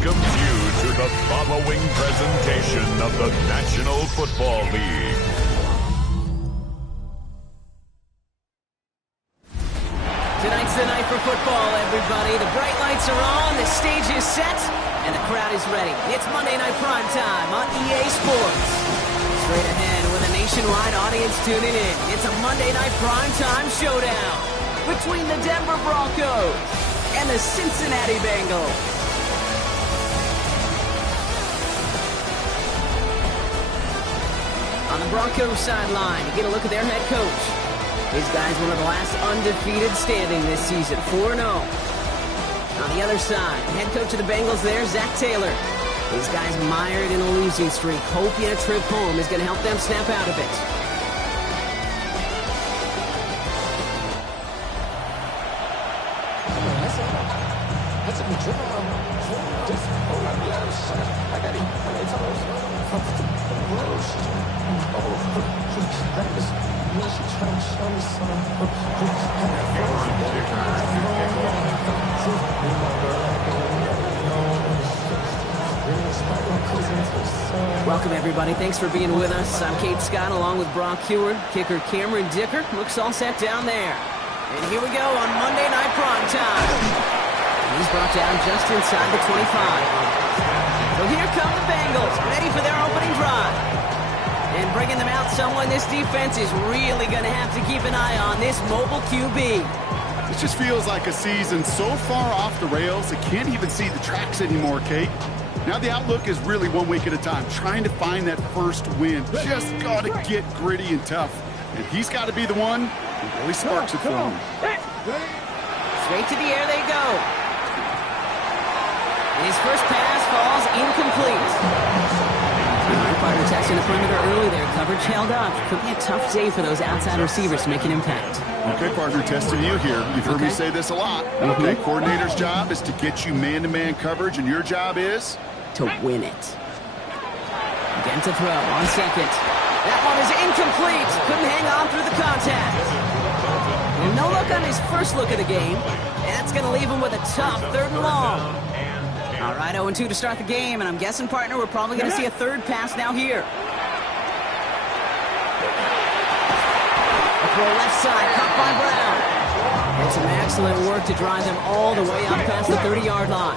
welcomes you to the following presentation of the National Football League. Tonight's the night for football, everybody. The bright lights are on, the stage is set, and the crowd is ready. It's Monday Night Prime Time on EA Sports. Straight ahead with a nationwide audience tuning in, it's a Monday Night Prime Time showdown between the Denver Broncos and the Cincinnati Bengals. On the Broncos sideline, you get a look at their head coach. His guy's one of the last undefeated standing this season, 4-0. On the other side, head coach of the Bengals there, Zach Taylor. His guy's mired in a losing streak, hoping a trip home is going to help them snap out of it. Welcome, everybody. Thanks for being with us. I'm Kate Scott along with Brock Heward. Kicker Cameron Dicker looks all set down there. And here we go on Monday Night Prime Time. He's brought down just inside the 25. So here come the Bengals, ready for their opening drive. And bringing them out, someone this defense is really going to have to keep an eye on, this mobile QB. This just feels like a season so far off the rails, it can't even see the tracks anymore, Kate. Now the outlook is really 1 week at a time, trying to find that first win. Just got to get gritty and tough. And he's got to be the one who really sparks it for him. Straight to the air they go. And his first pass falls incomplete. Partner testing the perimeter early there. Coverage held up. Could be a tough day for those outside receivers to make an impact. Okay, partner, testing you here. You've heard me say this a lot. Okay, coordinator's job is to get you man-to-man coverage, and your job is? To win it. Again to throw on second. That one is incomplete. Couldn't hang on through the contact. And no look on his first look of the game. That's going to leave him with a tough 3rd and long. All right, 0-2 to start the game, and I'm guessing, partner, we're probably going to see a third pass now here. A throw left side, caught by Brown. And some excellent work to drive them all the way out past the 30-yard line.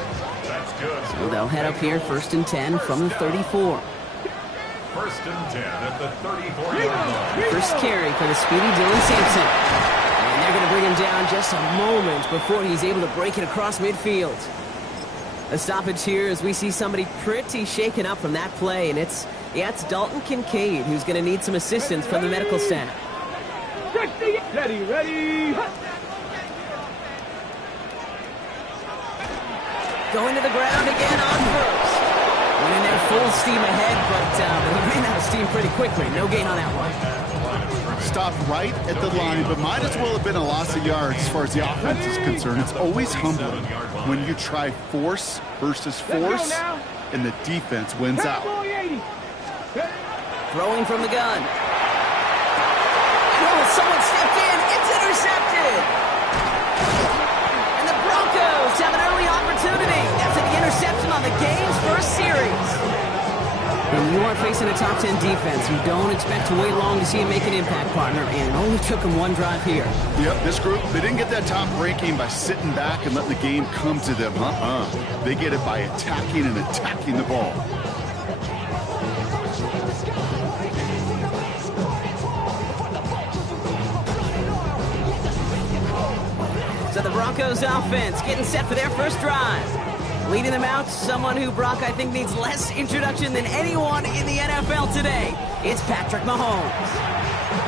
So they'll head up here, 1st and 10 from the 34. 1st and 10 at the 34-yard line. First carry for the speedy Dylan Sampson. And they're going to bring him down just a moment before he's able to break it across midfield. A stoppage here as we see somebody pretty shaken up from that play, and it's Dalton Kincaid who's going to need some assistance from the medical staff. Ready. Going to the ground again on first. Went in there full steam ahead, but he ran out of steam pretty quickly. No gain on that one. Stopped right at the line, but might as well have been a loss of yards as far as the offense is concerned. It's always humbling when you try force versus force, and the defense wins out. Throwing from the gun. Oh, someone stepped in. It's intercepted. And the Broncos have an early opportunity after the interception on the game's first series. When you are facing a top 10 defense, you don't expect to wait long to see him make an impact, partner, and it only took him one drive here. Yep, this group, they didn't get that top ranking by sitting back and letting the game come to them. They get it by attacking and attacking the ball. So the Broncos offense getting set for their first drive. Leading them out, someone who, Brock, I think needs less introduction than anyone in the NFL today. It's Patrick Mahomes.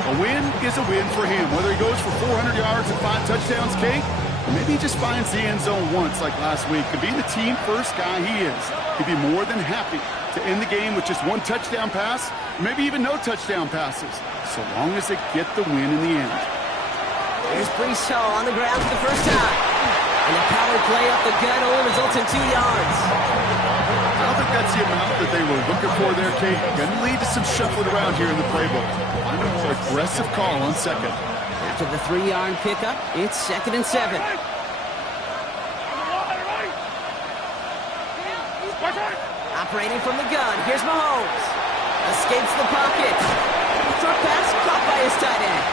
A win is a win for him, whether he goes for 400 yards and 5 touchdowns, Kate, or maybe he just finds the end zone once like last week. To be the team-first guy he is, he'd be more than happy to end the game with just 1 touchdown pass, or maybe even no touchdown passes, so long as they get the win in the end. Here's Breece Hall on the ground for the first time. And the power play up the gut only results in 2 yards. I don't think that's the amount that they were looking for there, Kate. Going to lead to some shuffling around here in the playbook. Find a more aggressive call on second. After the 3-yard pickup, it's 2nd and 7. Operating from the gun, here's Mahomes. Escapes the pocket. Short pass caught by his tight end.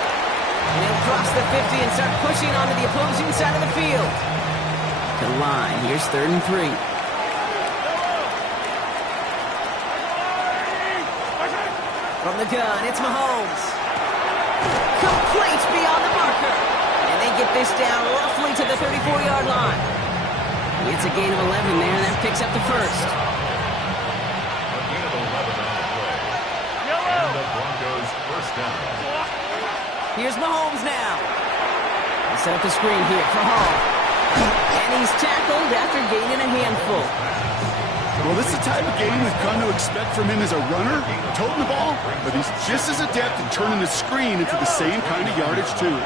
And he'll cross the 50 and start pushing onto the opposing side of the field. To the line, here's 3rd and 3. From the gun, it's Mahomes. Complete beyond the marker. And they get this down roughly to the 34-yard line. It's a gain of 11 there, and that picks up the first. A gain of 11 on the play. And the Broncos first down. Here's Mahomes now. They set up the screen here for Hall. And he's tackled after gaining a handful. Well, this is the type of game we've come to expect from him as a runner, toting the ball, but he's just as adept in turning the screen into the same kind of yardage, too.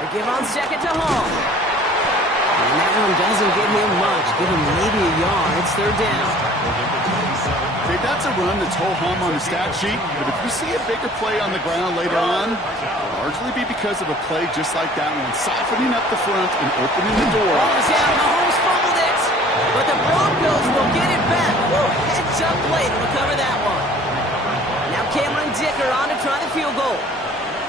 They give on second to Hall. And that one doesn't give him much. Give him maybe a yard. It's 3rd down. Okay, that's a run that's ho-hum on the stat sheet, but if we see a bigger play on the ground later on, it'll largely be because of a play just like that one, softening up the front and opening the door. Ball is down. Mahomes fumbled it, but the Broncos will get it back. Heads-up play to recover that one. Now Cameron Dicker on to try the field goal.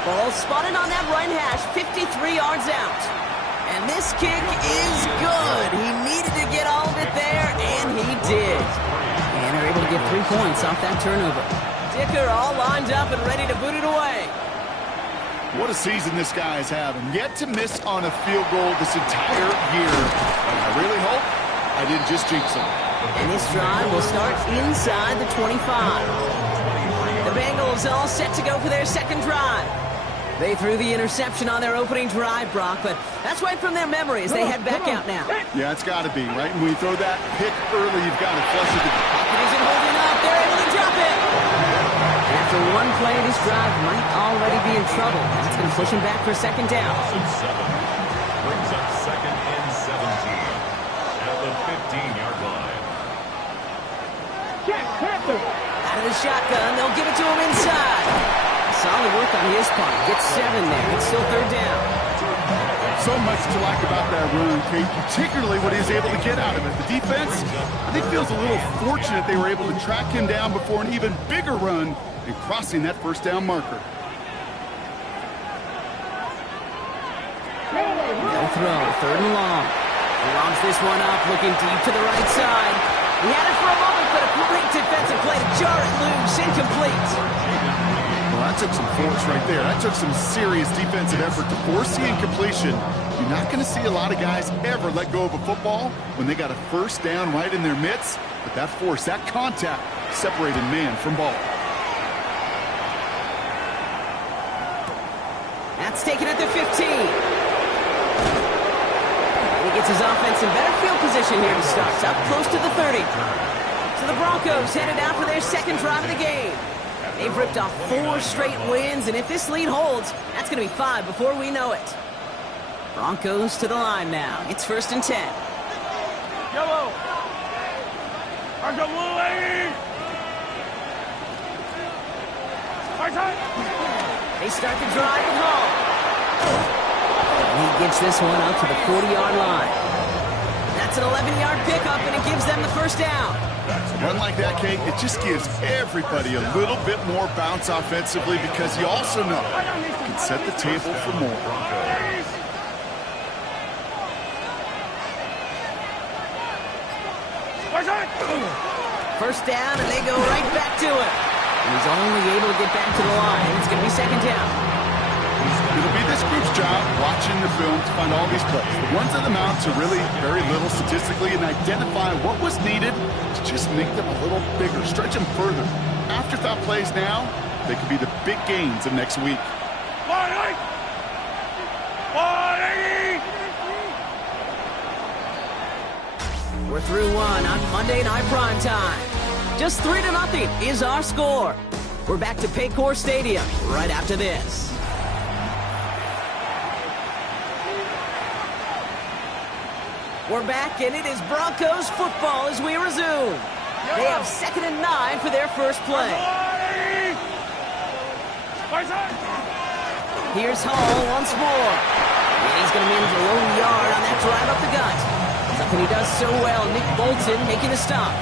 Ball spotted on that right hash, 53 yards out. And this kick is good. He needed to get all of it there, and he did. And they're able to get 3 points off that turnover. Dicker all lined up and ready to boot it away. What a season this guy is having. Yet to miss on a field goal this entire year. And I really hope I didn't just jinx him. And this drive will start inside the 25. The Bengals all set to go for their second drive. They threw the interception on their opening drive, Brock, but that's right from their memory as they head back out now. Yeah, it's got to be, right? And when you throw that pick early, you've got to flush it. Pocket isn't holding up. They're able to drop it. And after one play, this drive might already be in trouble. That's going to push him back for second down. 7 brings up 2nd and 17 at the 15-yard line. Out of the shotgun, they'll give it to him inside. Solid work on his part. Gets 7 there. It's still 3rd down. So much to like about that run, Kate, particularly what he was able to get out of it. The defense, I think, feels a little fortunate they were able to track him down before an even bigger run and crossing that first down marker. No throw. 3rd and long. He longs this one up, looking deep to the right side. He had it for a moment, but a great defensive play to jar it loose. Incomplete. Well, that took some force right there. That took some serious defensive effort to force the incompletion. You're not going to see a lot of guys ever let go of a football when they got a first down right in their midst. But that force, that contact, separated man from ball. That's taken at the 15. He gets his offense in better field position here to start. Up close to the 30. So the Broncos headed out for their second drive of the game. They've ripped off 4 straight wins, and if this lead holds, that's going to be 5 before we know it. Broncos to the line now. It's 1st and 10. Yellow. They start the drive with Hall. And he gets this one up to the 40-yard line. That's an 11-yard pickup, and it gives them the first down. Run like that, Kate, it just gives everybody a little bit more bounce offensively because you also know you can set the table for more. First down, and they go right back to it. He's only able to get back to the line. It's going to be second down. It'll be this group's job watching the film to find all these plays. The ones that amount to really very little statistically and identify what was needed to just make them a little bigger, stretch them further. Afterthought plays now, they could be the big gains of next week. We're through one on Monday Night Primetime. Just 3-0 is our score. We're back to Paycor Stadium right after this. We're back, and it is Broncos football as we resume. They have 2nd and 9 for their first play. Here's Hall once more. And he's going to manage a low yard on that drive up the gut. Something he does so well. Nick Bolton making the stop.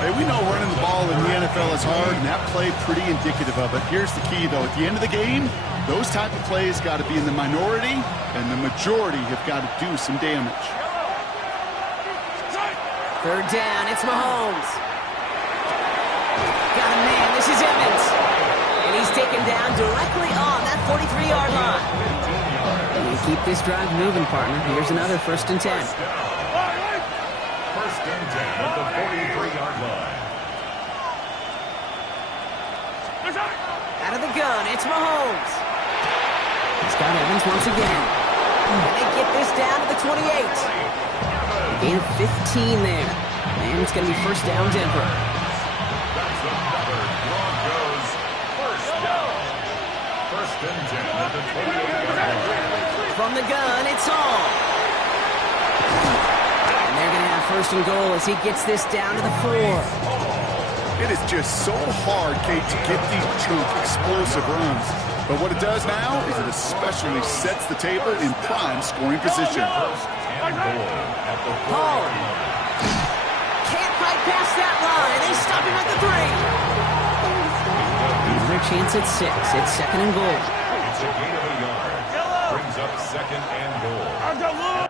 Hey, we know running the ball in the NFL is hard, and that play pretty indicative of it. Here's the key, though. At the end of the game, those type of plays got to be in the minority, and the majority have got to do some damage. Third down, it's Mahomes. Got a man, this is Evans. And he's taken down directly on that 43-yard line. You keep this drive moving, partner. Here's another 1st and 10. First and 10 at the 43-yard line. Out of the gun, it's Mahomes. He's got Evans once again. And they get this down to the 28. Gain of 15 there. And it's going to be 1st down, Denver. That's another Broncos first down. First and 10 at the 28-yard line. From the gun, it's all. And they're going to have 1st and goal as he gets this down to the 4. It is just so hard, Kate, to get these chunk explosive runs. But what it does now is it especially sets the table in prime scoring position. First and goal at the 40 Paul. yard line. Can't fight past that line. They stop him at the 3. Another chance at 6. It's 2nd and goal. It's a gain of a yard. Brings up 2nd and goal.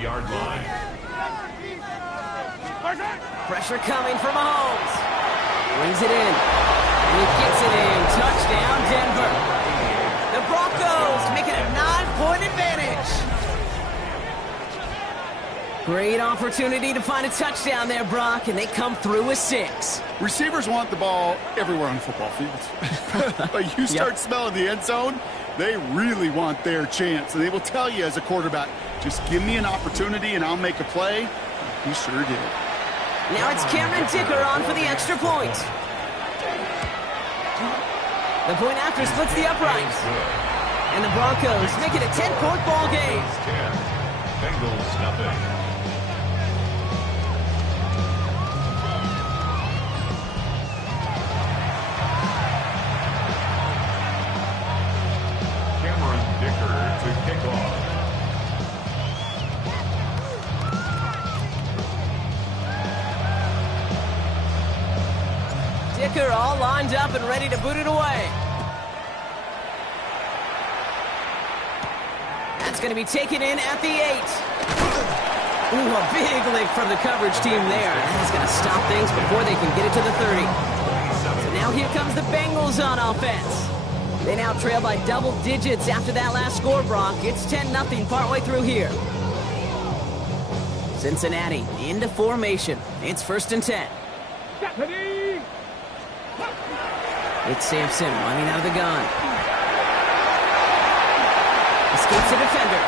50-yard line. Pressure coming from Mahomes. Brings it in. And he gets it in. Touchdown, Denver. The Broncos make it a 9-point advantage. Great opportunity to find a touchdown there, Brock, and they come through with 6. Receivers want the ball everywhere on the football field. But you start smelling the end zone, they really want their chance. And they will tell you as a quarterback, just give me an opportunity and I'll make a play. He sure did. Now it's Cameron Dicker on for the extra point. The point after splits the uprights. And the Broncos make it a 10-point ball game. 10. Bengals nothing. To kick off. Dicker all lined up and ready to boot it away. That's going to be taken in at the 8. Ooh, a big lick from the coverage team there. That's going to stop things before they can get it to the 30. So now here comes the Bengals on offense. They now trail by double digits after that last score, Brock. It's 10-0 partway through here. Cincinnati into formation. It's 1st and 10. It's Sampson running out of the gun. Escapes the defender.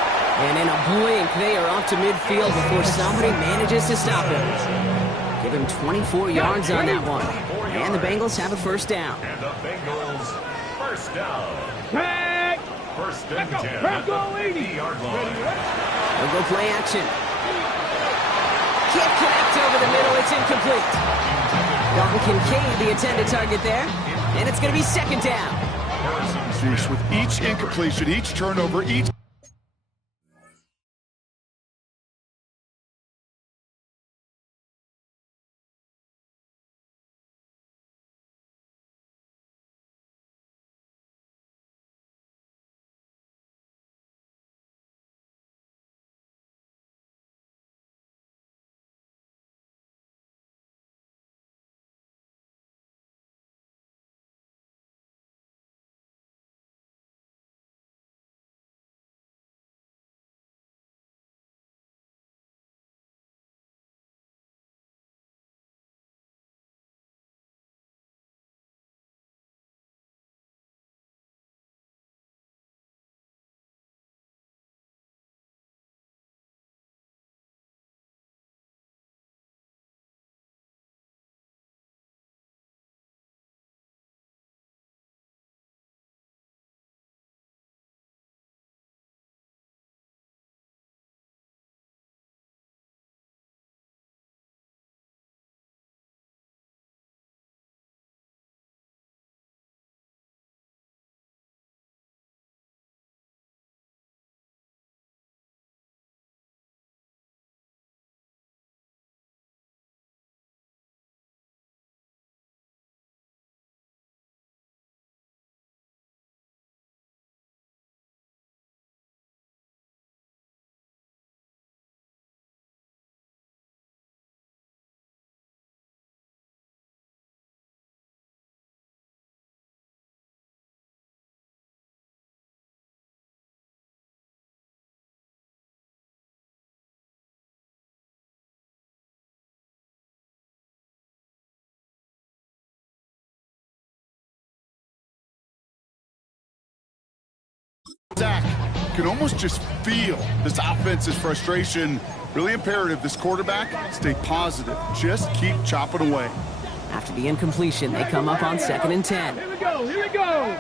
And in a blink, they are off to midfield before somebody manages to stop him. Give him 24 yards on that one. And the Bengals have a 1st down. And the Bengals first down. 1st and 10 at the 50-yard line. They'll go play action. Can't connect over the middle. It's incomplete. Dalton Kincaid, the intended target there. And it's going to be 2nd down. With each incompletion, each turnover, each... Zach, you can almost just feel this offense's frustration. Really imperative this quarterback stay positive. Just keep chopping away. After the incompletion, they come up on 2nd and 10. Here we go, here we go.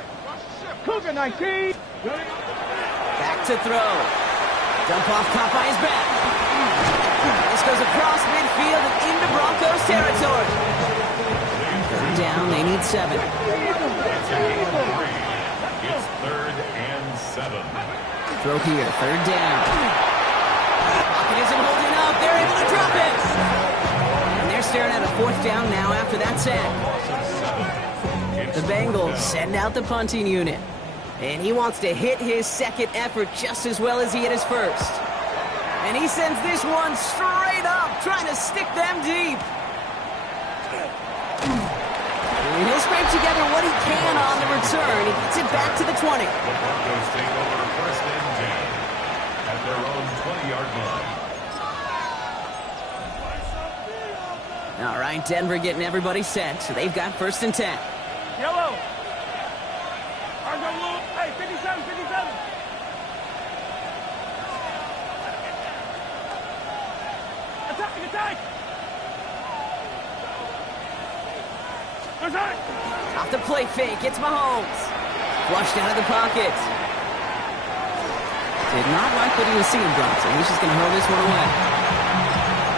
Cougar 19. Back to throw. Dump off caught by his back. This goes across midfield and into Broncos territory. 3rd down, they need 7. It's 3rd and 7. Throw here, 3rd down. Pocket isn't holding up. They're able to drop it. And they're staring at a 4th down now after that sack. The Bengals send out the punting unit. And he wants to hit his 2nd effort just as well as he hit his 1st. And he sends this one straight up, trying to stick them deep. And he'll scrape together what he can on the return. He gets it back to the 20. The Broncos take over first and 10 at their own 20-yard line. All right, Denver getting everybody set, so they've got first and 10. Yellow. Hey, 57, 57. Attack! Off the play fake, it's Mahomes. Flushed out of the pocket. Did not like what he was seeing, Bronson. He's just going to hurl this one away.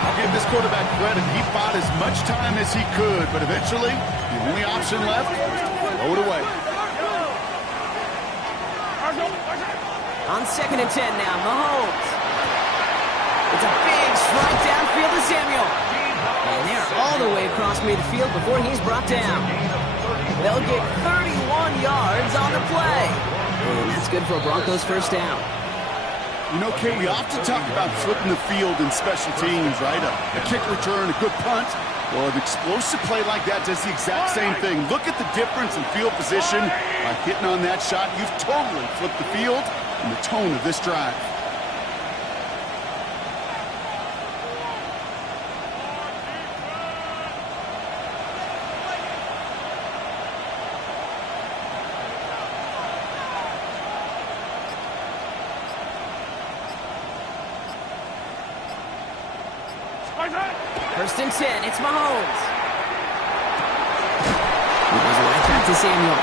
I'll give this quarterback credit. He fought as much time as he could, but eventually, the only option left was to throw it away. On second and 10 now, Mahomes. It's a big strike downfield to Samuel. And they're all the way across midfield before he's brought down. They'll get 31 yards on the play. And that's good for a Broncos first down. You know, Kay, we often talk about flipping the field in special teams, right? A kick return, a good punt. Well, an explosive play like that does the exact same thing. Look at the difference in field position. By hitting on that shot, you've totally flipped the field and the tone of this drive. First and 10, it's Mahomes. He goes right back to Samuel.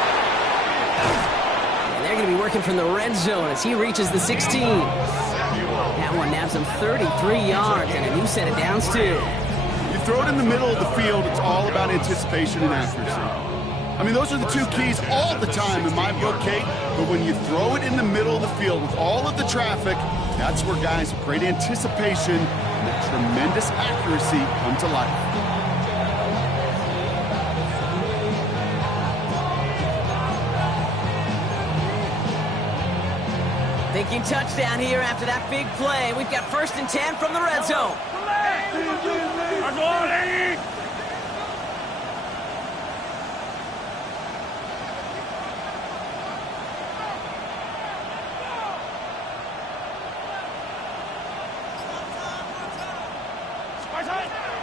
And they're going to be working from the red zone as he reaches the 16. That one nabs him 33 yards and a new set of downs, too. You throw it in the middle of the field, it's all about anticipation and accuracy. I mean, those are the two keys all the time in my book, Kate. But when you throw it in the middle of the field with all of the traffic, that's where guys with great anticipation and tremendous accuracy come to life. Thinking touchdown here after that big play. We've got first and 10 from the red zone.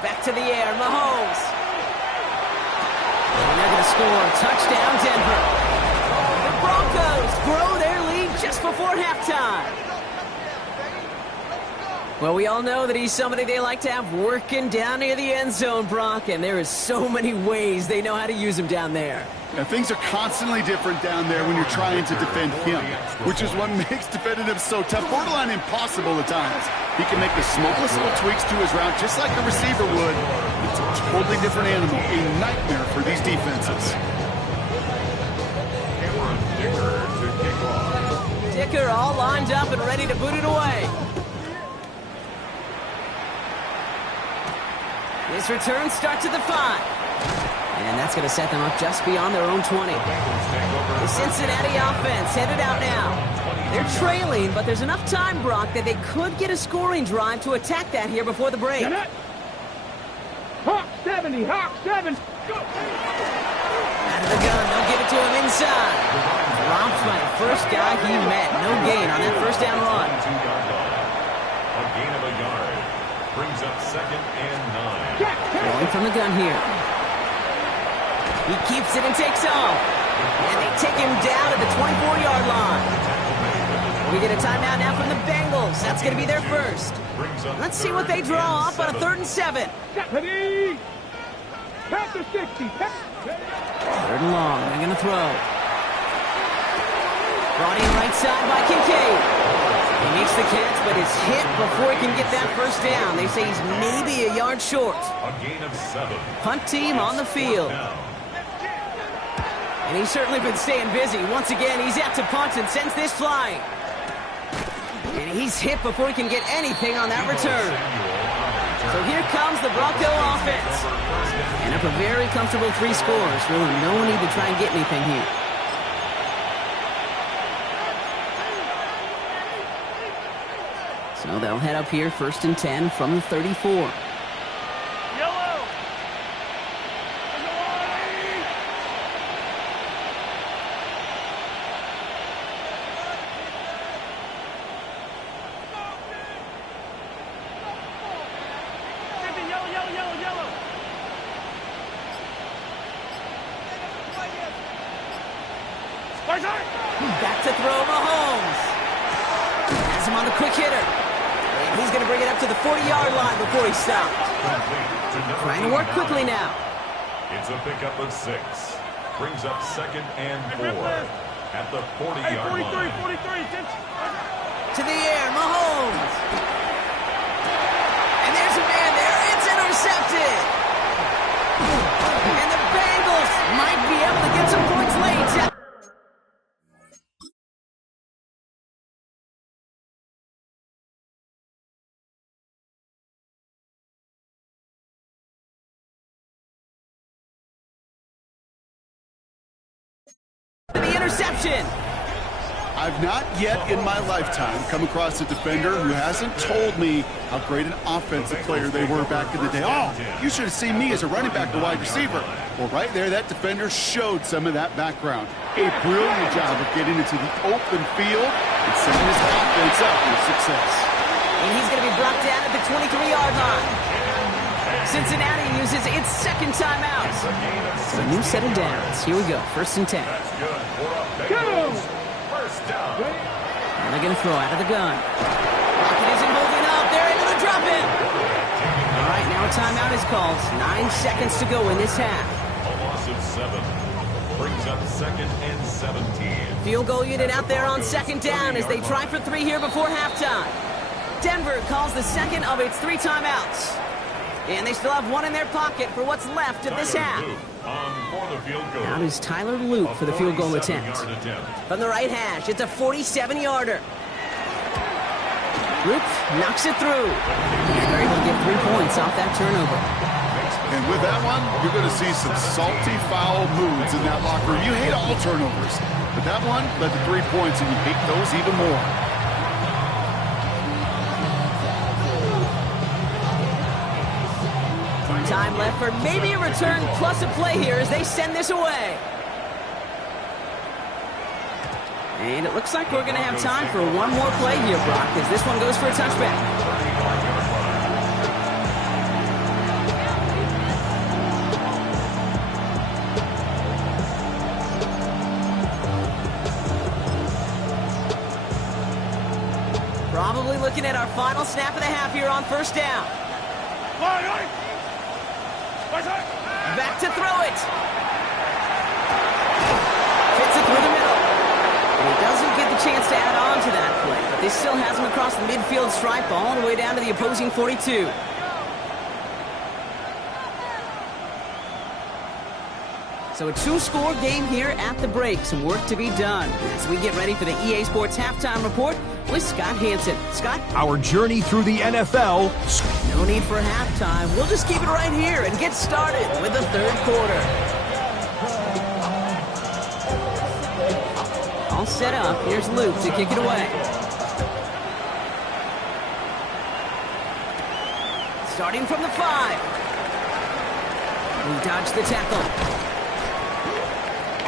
Back to the air, Mahomes. And they're going to score. Touchdown, Denver. The Broncos grow their lead just before halftime. Well, we all know that he's somebody they like to have working down near the end zone, Brock, and there is so many ways they know how to use him down there. Now, things are constantly different down there when you're trying to defend him, which is what makes defending him so tough, borderline impossible at times. He can make the smallest little tweaks to his route, just like a receiver would. It's a totally different animal, a nightmare for these defenses. Dicker all lined up and ready to boot it away. This return starts at the 5. And that's going to set them up just beyond their own 20. The Cincinnati offense headed out now. They're trailing, but there's enough time, Brock, that they could get a scoring drive to attack that here before the break. Hawk 70, Hawk 7. Out of the gun, they'll give it to him inside. Dropped by the first guy he met. No gain on that first down run. A gain of a yard brings up second and 9. Going from the gun here. He keeps it and takes off. And they take him down at the 24-yard line. We get a timeout now from the Bengals. That's going to be their first. Let's see what they draw up on a 3rd and 7. Deputy! Pass to 60. 3rd and long. They're going to throw. Brought in right side by Kincaid. He makes the catch, but is hit before he can get that first down. They say he's maybe a yard short. A gain of 7. Punt team on the field. And he's certainly been staying busy. Once again, he's out to punt and sends this flying. And he's hit before he can get anything on that return. So here comes the Bronco offense. And up a very comfortable 3 scores. Really no need to try and get anything here. So So they'll head up here, 1st and 10 from the 34. Yellow. Back to throw, Mahomes. Has him on the quick hitter. And he's going to bring it up to the 40-yard line before he stops. Trying to work quickly now. It's a pickup of 6. Brings up 2nd and 4 at the 40-yard line. 43. To the air, Mahomes. And there's a man there. It's intercepted. And the Bengals might be able to get some points late. The interception. I've not yet in my lifetime come across a defender who hasn't told me how great an offensive player they were back in the day. Oh, you should have seen me as a running back or wide receiver. Well, right there, that defender showed some of that background. A brilliant job of getting into the open field and setting his offense up for success. And he's going to be brought down at the 23-yard line. Cincinnati uses its 2nd timeout. So a new set of downs. Here we go, 1st and 10. That's good for a Bengals. First down. And they're going to throw out of the gun. Rocket isn't holding up. They're into the drop-in. All right, now a timeout is called. 9 seconds to go in this half. A loss of 7. Brings up 2nd and 17. Field goal unit out there on 2nd down as they try for 3 here before halftime. Denver calls the 2nd of its 3 timeouts. And they still have 1 in their pocket for what's left of this half. Out is Tyler Luke for the field goal attempt. From the right hash, it's a 47-yarder. Luke knocks it through. And they're able to get 3 points off that turnover. And with that one, you're going to see some salty, foul moods in that locker room. You hate all turnovers. But that one led to 3 points, and you hate those even more. Time left for maybe a return plus a play here as they send this away. And it looks like we're going to have time for one more play here, Brock, as this one goes for a touchback. Probably looking at our final snap of the half here on 1st down. Back to throw it. Fits it through the middle. And he doesn't get the chance to add on to that play, but this still has him across the midfield stripe all the way down to the opposing 42. So a 2-score game here at the break. Some work to be done as we get ready for the EA Sports Halftime Report with Scott Hansen. Scott? Our journey through the NFL. No need for halftime. We'll just keep it right here and get started with the 3rd quarter. All set up. Here's Luke to kick it away. Starting from the 5. He dodged the tackle.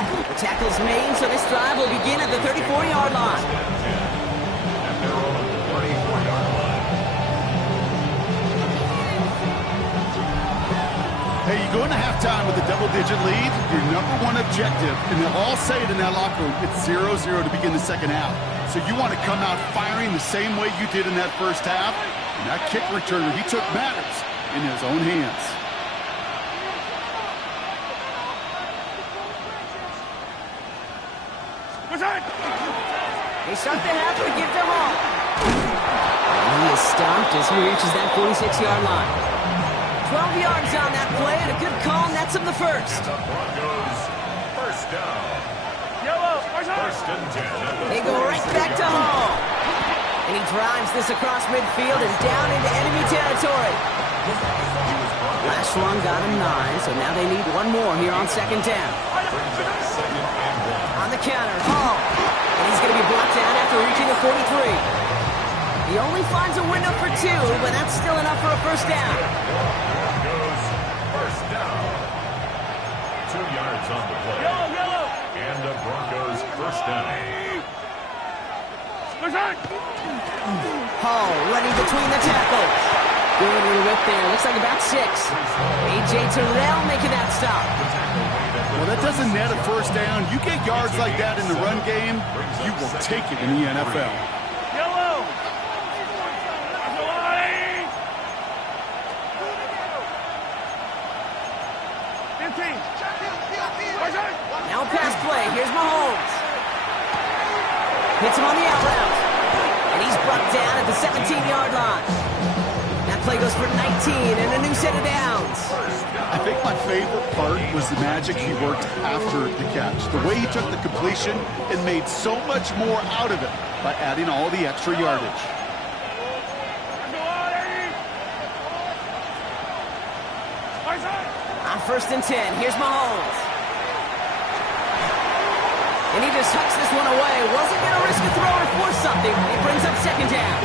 The tackle's made, so this drive will begin at the 34-yard line. At their own 34-yard line. Hey, you go into halftime with a double-digit lead, your #1 objective, and they'll all say it in that locker room, it's 0-0 to begin the 2nd half. So you want to come out firing the same way you did in that 1st half. And that kick returner, he took matters in his own hands. They start the half with a give to Hall. And he is stopped as he reaches that 46-yard line. 12 yards on that play, and a good call nets him the 1st. The Broncos, 1st down. Yellow. 1st and 10. They go right back to Hall. And he drives this across midfield and down into enemy territory. Last one got him 9, so now they need 1 more here on 2nd down. Brings up 2nd and 1. On the counter, Hall. And he's going to be blocked out after reaching the 43. He only finds a window for 2, but that's still enough for a first down. There goes first down. 2 yards on the play. And the Broncos first down. Hall running between the tackles. Good little whip there. Looks like about 6. A.J. Terrell making that stop. Well, that doesn't net a first down. You get yards like that in the run game, you will take it in the NFL. Now pass play. Here's Mahomes. Hits him on the out route. And he's brought down at the 17-yard line. That play goes for 19 and a new set of downs. I think my favorite part was the magic he worked after the catch. The way he took the completion and made so much more out of it by adding all the extra yardage. On first and 10, here's Mahomes. And he just hucks this one away. Wasn't going to risk a throw or force something. He brings up second down.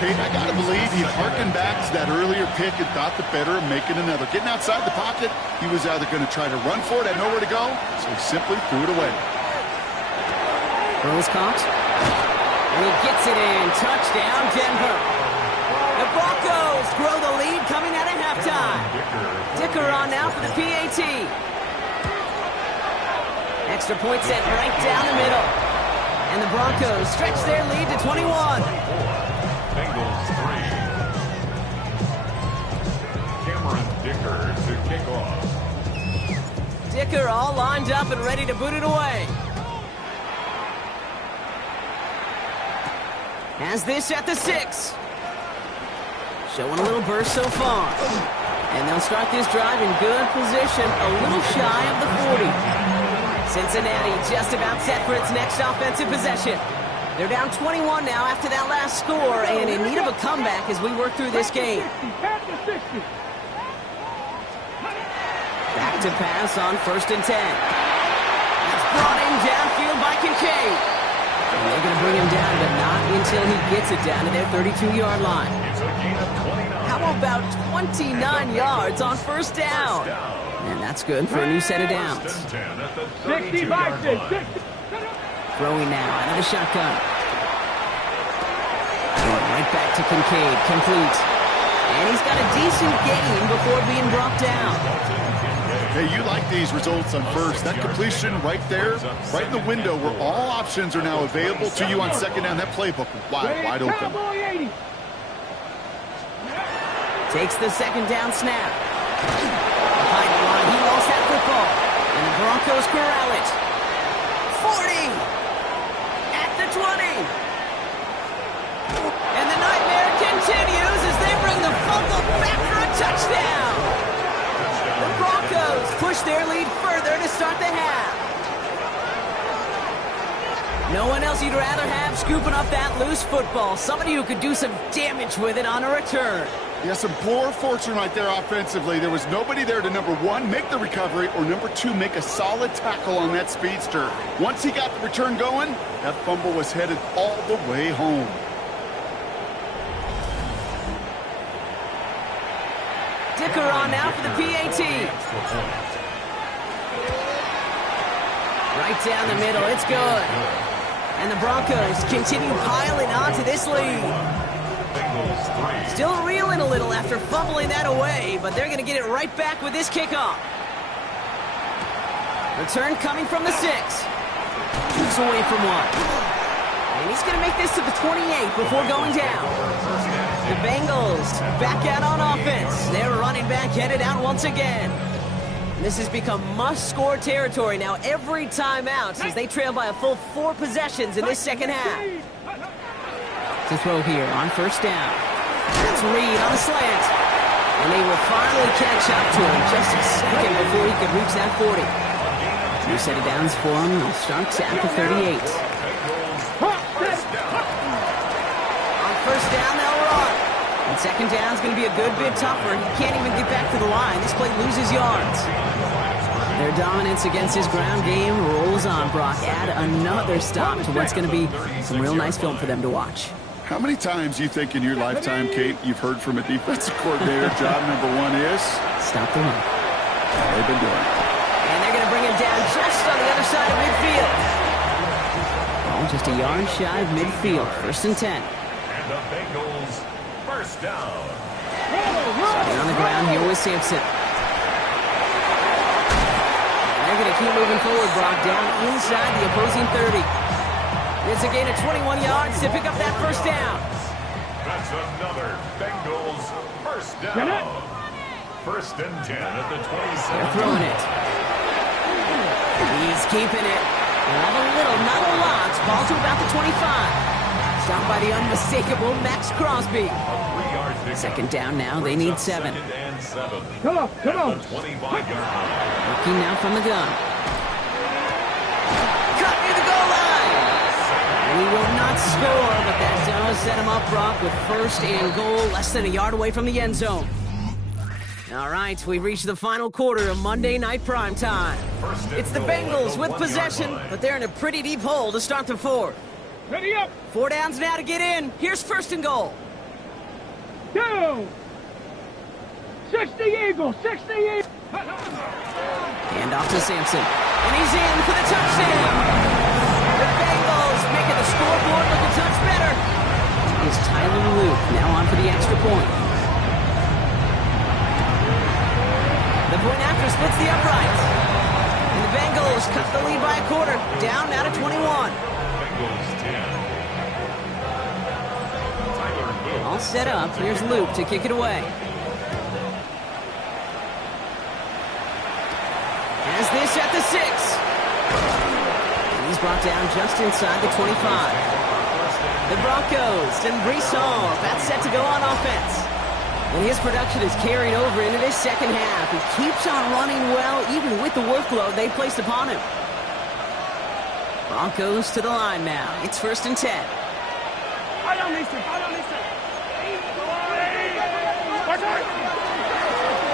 Kate, I got to believe he harkened back to that earlier pick and thought the better of making another. Getting outside the pocket, he was either going to try to run for it, had nowhere to go, so he simply threw it away. Throw is caught. And he gets it in. Touchdown, Denver. The Broncos grow the lead coming out of halftime. Dicker on now for the PAT. Extra point set right down the middle. And the Broncos stretch their lead to 21. Bengals 3. Cameron Dicker to kick off. Dicker all lined up and ready to boot it away. Has this at the 6. Showing a little burst so far. And they'll start this drive in good position, a little shy of the 40. Cincinnati just about set for its next offensive possession. They're down 21 now after that last score and in need of a comeback as we work through this game. Back to pass on first and 10. That's brought in downfield by Kincaid. And they're going to bring him down, but not until he gets it down to their 32-yard line. How about 29 yards on first down? And that's good for a new set of downs. 65, 60. Throwing now out of the shotgun. Going right back to Kincaid, complete. And he's got a decent gain before being brought down. Hey, you like these results on first. That completion right there, right in the window where all options are now available to you on second down. That playbook wide open. Takes the second down snap. Behind the line, he lost that football. And the Broncos corral it. 40. At the 20. And the nightmare continues as they bring the fumble back for a touchdown. The Broncos push their lead further to start the half. No one else you'd rather have scooping up that loose football. Somebody who could do some damage with it on a return. Yeah, some poor fortune right there offensively. There was nobody there to, number one, make the recovery, or number two, make a solid tackle on that speedster. Once he got the return going, that fumble was headed all the way home. Dicker on now for the PAT. Right down the middle, it's good. And the Broncos continue piling on to this lead. Still reeling a little after fumbling that away, but they're going to get it right back with this kickoff. Return coming from the 6. Moves away from one. And he's going to make this to the 28 before going down. The Bengals back out on offense. Their running back headed out once again. This has become must-score territory now every time out since they trail by a full 4 possessions in this second half. To throw here on first down. That's Reed on the slant. And they will finally catch up to him just a second before he could reach that 40. New set of downs for him. He starts at the 38. On first down, they'll run. And second down is going to be a good bit tougher. He can't even get back to the line. This play loses yards. Their dominance against his ground game rolls on. Brock, add another stop to what's going to be some real nice film for them to watch. How many times you think in your lifetime, Kate, you've heard from a defensive coordinator, job number one is? Stop the run. They've been doing it. And they're going to bring him down just on the other side of midfield. Ball just a yard shy of midfield. 1st and 10. And the Bengals first down. Starting on the ground here with Sampson. They're going to keep moving forward, Brock, down inside the opposing 30. It's a gain of 21 yards to pick up that first down. That's another Bengals first down. 1st and 10 at the 27. They're throwing it. He's keeping it. Not a little, not a lot. Ball to about the 25. Stopped by the unmistakable Max Crosby. A 3-yard pickup. 2nd down now. They need 7. 2nd and 7. Come on, come on. At the 25-yard line. Looking now from the gun. Cut near the goal line. And he will not score, but that does set him up, Brock, with 1st and goal, less than a yard away from the end zone. All right, we've reached the final quarter of Monday Night Prime Time. It's the Bengals with possession, but they're in a pretty deep hole to start the 4th. Ready up. 4 downs now to get in. Here's 1st and goal. Down. 60 Eagles, 60 Eagles. Hand off to Sampson. And he's in for the touchdown. The Bengals making the scoreboard look a touch better. Is Tyler Luke now on for the extra point. The point after splits the uprights. And the Bengals cut the lead by a quarter. Down now to 21. Bengals 10. Tyler Luke. All set up. Here's Luke to kick it away. Has this at the 6. And he's brought down just inside the 25. The Broncos and Brees Hall, that's set to go on offense. And his production is carried over into this 2nd half. He keeps on running well, even with the workload they placed upon him. Broncos to the line now. It's 1st and 10.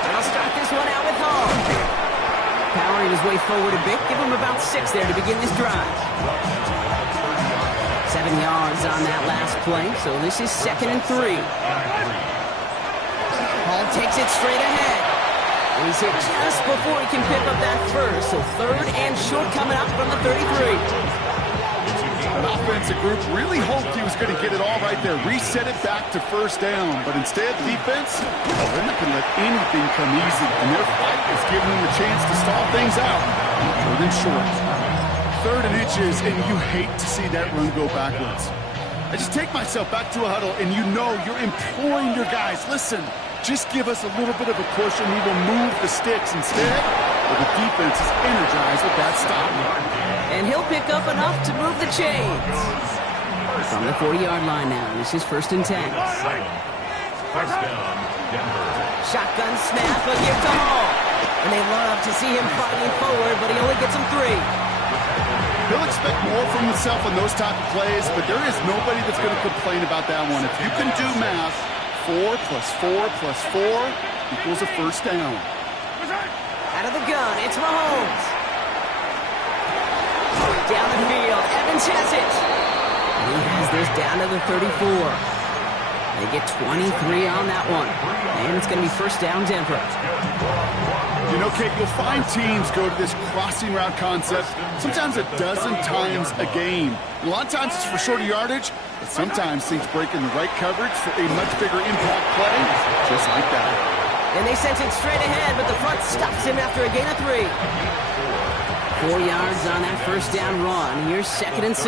They'll start this one out with Hall. Powering his way forward a bit. Give him about 6 there to begin this drive. 7 yards on that last play, so this is 2nd and 3. Hall takes it straight ahead. And he's hit just before he can pick up that 1st, so 3rd and short coming up from the 33. An offensive group really hoped he was going to get it all right there, reset it back to 1st down, but instead, defense, they're not going to let anything come easy, and their fight is giving them a chance to stall things out. 3rd and short. 3rd and inches, and you hate to see that run go backwards. I just take myself back to a huddle, and you know you're imploring your guys, listen, just give us a little bit of a push, and we will move the sticks instead. But the defense is energized with that stop. And he'll pick up enough to move the chains. From the 40-yard line now, this is 1st and 10. 1st down, Denver. Shotgun snap, a gift to Hall. And they love to see him fighting forward, but he only gets him 3. He'll expect more from himself in those type of plays, but there is nobody that's going to complain about that one. If you can do math, 4 plus 4 plus 4 equals a 1st down. Out of the gun, it's Mahomes. Down the field, Evans has it. And he has this down to the 34. They get 23 on that one. And it's going to be 1st down, Denver. You know, Kate, you'll find teams go to this crossing route concept sometimes a dozen times a game. A lot of times it's for shorter yardage, but sometimes things break in the right coverage for a much bigger impact play, just like that. And they sent it straight ahead, but the front stops him after a gain of 3. 4 yards on that 1st down run. Here's 2nd and 6.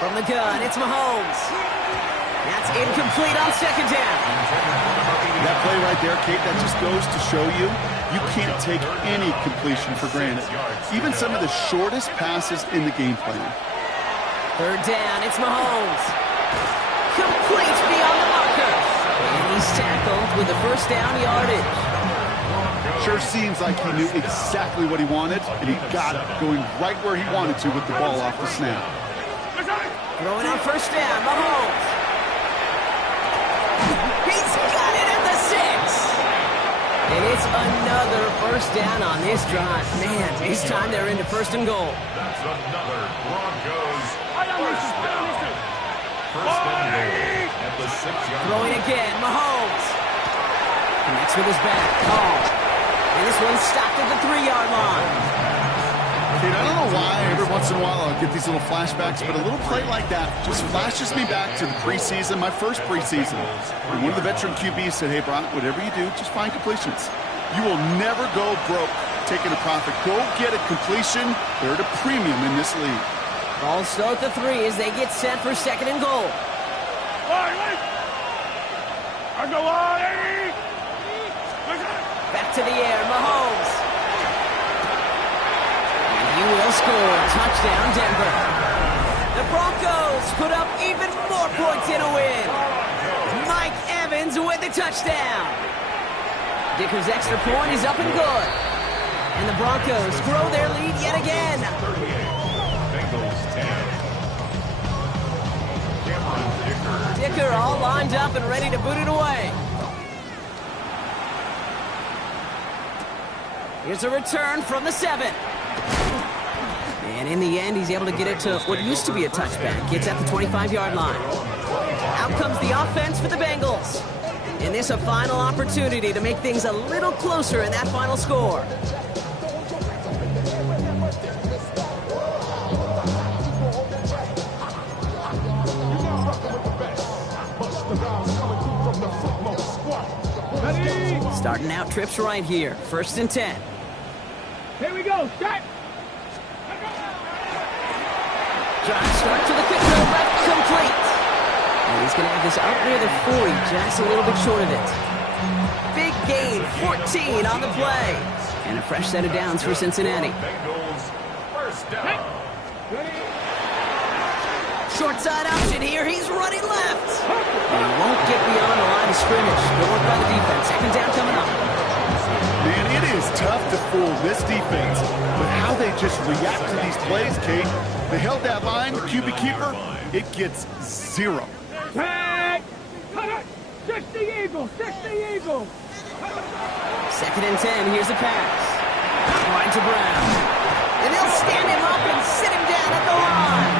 From the gun, it's Mahomes. That's incomplete on 2nd down. That play right there, Kate, that just goes to show you, you can't take any completion for granted. Even some of the shortest passes in the game plan. 3rd down, it's Mahomes. Complete beyond the marker. And he's tackled with the 1st down yardage. Sure seems like he knew exactly what he wanted, and he got it, going right where he wanted to with the ball off the snap. Throwing on 1st down, Mahomes. He's got it at the 6. And it's another 1st down on this drive. Man, this time they're into 1st and goal. That's another Broncos First and goal at the 6-yard line. Throwing again, Mahomes. Connects with his back, Hall. And this one's stopped at the 3-yard line. Dude, I don't know why every once in a while I'll get these little flashbacks, but a little play like that just flashes me back to the preseason, my first preseason. And one of the veteran QBs said, hey, Brock, whatever you do, just find completions. You will never go broke taking a profit. Go get a completion. They're at a premium in this league. Ball still at the 3 as they get set for 2nd and goal. Back to the air, Mahomes. And he will score. Touchdown, Denver. The Broncos put up even more points in a win. Mike Evans with the touchdown. Dicker's extra point is up and good. And the Broncos grow their lead yet again. 38. Bengals 10. Cameron Dicker. Dicker all lined up and ready to boot it away. Here's a return from the 7. And in the end, he's able to get it to what used to be a touchback. Gets at the 25-yard line. Out comes the offense for the Bengals. And this a final opportunity to make things a little closer in that final score. Starting out trips right here. 1st and 10. Here we go. Start. Drive start to the quick throw left, complete. And he's going to have this out near the 40, just a little bit short of it. Big gain, 14 on the play. And a fresh set of downs for Cincinnati. Bengals first down. Short side option here. He's running left. And he won't get beyond the line of scrimmage. Good work by the defense. 2nd down coming up. Man, it is tough to fool this defense, but how they just react to these plays, Kate. They held that line, the QB keeper, it gets 0. Tag. Six the Eagles. 2nd and 10. Here's a pass. Right to Brown. And they'll stand him up and sit him down at the line.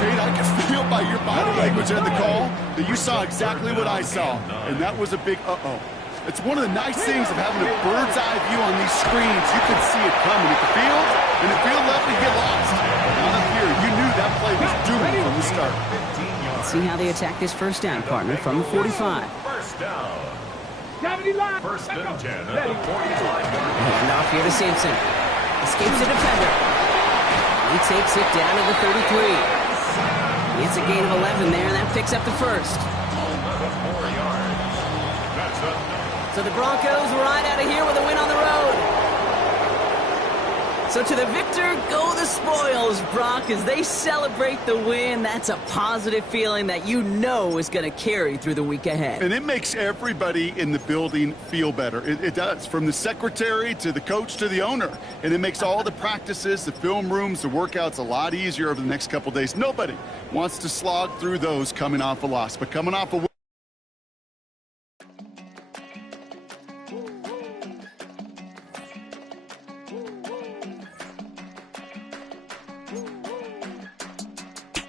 Kate, I can feel by your body language and the call that you saw exactly what I saw, and that was a big uh-oh. It's one of the nice things of having a bird's eye view on these screens. You can see it coming at the field, and the field left and get lost. Not up here, you knew that play was doomed from the start. Let's see how they attack this 1st down, partner, from the 45. First down. 70 line. First and 10 at the 45-yard line. And off here to Simpson. Escapes the defender. He takes it down to the 33. It's a gain of 11 there, and that picks up the 1st. 11 more yards. That's up. So the Broncos ride out of here with a win on the road. So to the victor go the spoils, Brock. As they celebrate the win, that's a positive feeling that you know is going to carry through the week ahead. And it makes everybody in the building feel better. It does, from the secretary to the coach to the owner. And it makes all the practices, the film rooms, the workouts a lot easier over the next couple days. Nobody wants to slog through those coming off a loss. But coming off a win,